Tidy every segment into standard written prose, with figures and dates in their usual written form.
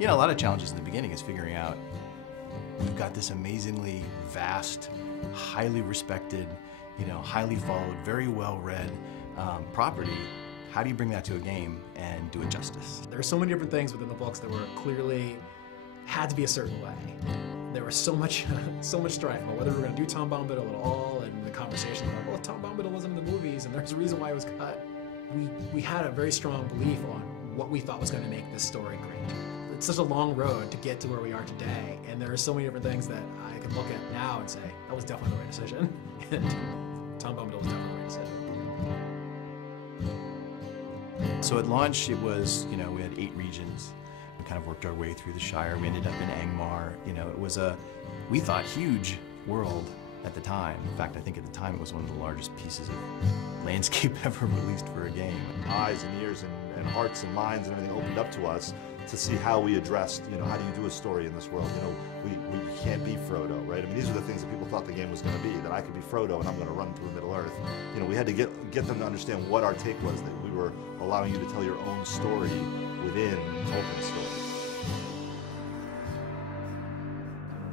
You know, a lot of challenges in the beginning is figuring out, we've got this amazingly vast, highly respected, you know, highly followed, very well-read property. How do you bring that to a game and do it justice? There are so many different things within the books that were clearly had to be a certain way. There was so much strife about whether we were going to do Tom Bombadil at all, and the conversation about, well, Tom Bombadil wasn't in the movies, and there's a reason why it was cut. We had a very strong belief on what we thought was going to make this story great. It's such a long road to get to where we are today, and there are so many different things that I can look at now and say, that was definitely the right decision. And Tom Bombadil was definitely the right decision. So at launch, it was, you know, we had 8 regions. We kind of worked our way through the Shire. We ended up in Angmar. You know, it was a, we thought, huge world at the time. In fact, I think at the time it was one of the largest pieces of landscape ever released for a game. Eyes and ears and hearts and minds and everything opened up to us to see how we addressed, you know, how do you do a story in this world? You know, we can't be Frodo, right? I mean, these are the things that people thought the game was going to be, that I could be Frodo and I'm going to run through Middle-earth. You know, we had to get them to understand what our take was, that we were allowing you to tell your own story within Tolkien's story.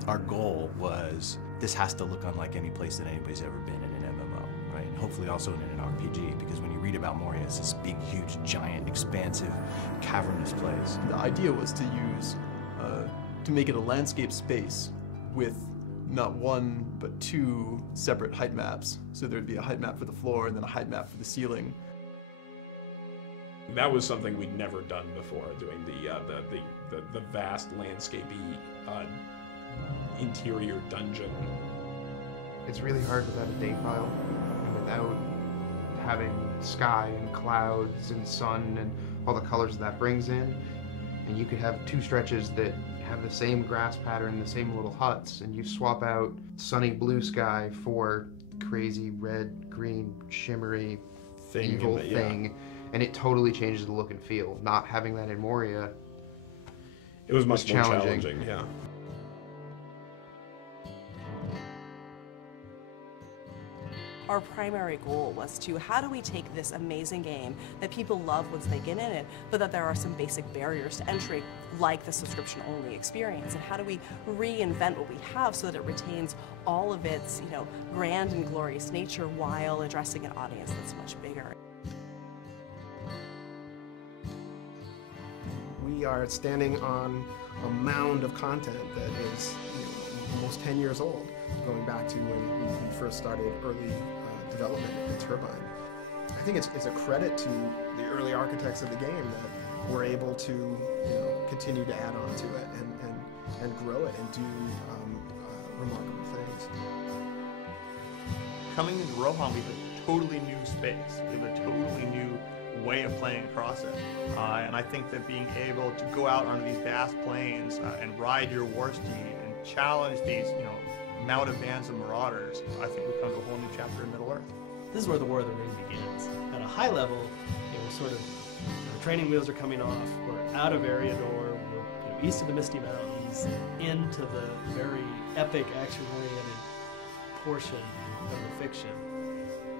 Our goal was, this has to look unlike any place that anybody's ever been in an MMO, right? And hopefully also in an RPG, because when you read about Moria, it's this big, huge, giant, expansive, cavernous place. The idea was to use, to make it a landscape space with not one, but 2 separate height maps. So there'd be a height map for the floor and then a height map for the ceiling. That was something we'd never done before, doing the vast landscapey interior dungeon. It's really hard without a date file and without having sky and clouds and sun and all the colors that brings in. And you could have 2 stretches that have the same grass pattern, the same little huts, and you swap out sunny blue sky for crazy red, green, shimmery, evil thing, and it totally changes the look and feel. Not having that in Moria, it was much more challenging. Yeah. Our primary goal was to, how do we take this amazing game that people love once they get in it, but that there are some basic barriers to entry, like the subscription-only experience, and how do we reinvent what we have so that it retains all of its, you know, grand and glorious nature while addressing an audience that's much bigger. We are standing on a mound of content that is, you know, almost 10 years old, going back to when we first started early development in Turbine. I think it's a credit to the early architects of the game that we're able to, you know, continue to add on to it and grow it and do remarkable things. Coming into Rohan, we have a totally new space. We have a totally new way of playing across it. And I think that being able to go out onto these vast plains and ride your war steed and challenge these, you know, mounted bands of marauders, I think we've come to a whole new chapter in Middle-earth. This is where the War of the Ring begins. At a high level, you know, sort of, the training wheels are coming off. We're out of Eriador. We're, you know, east of the Misty Mountains, into the very epic, action-oriented portion of the fiction.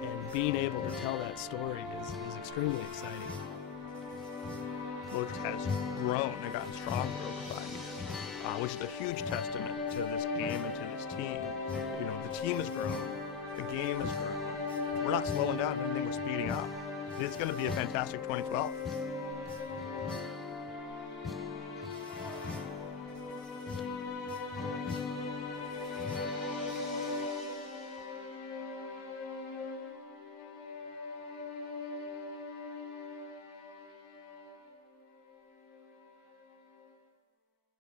And being able to tell that story is extremely exciting. Lodge has grown and gotten stronger over 5 years, which is a huge testament to this game and to this team. You know, the team has grown, the game has grown. We're not slowing down anything, we're speeding up. It's going to be a fantastic 2012.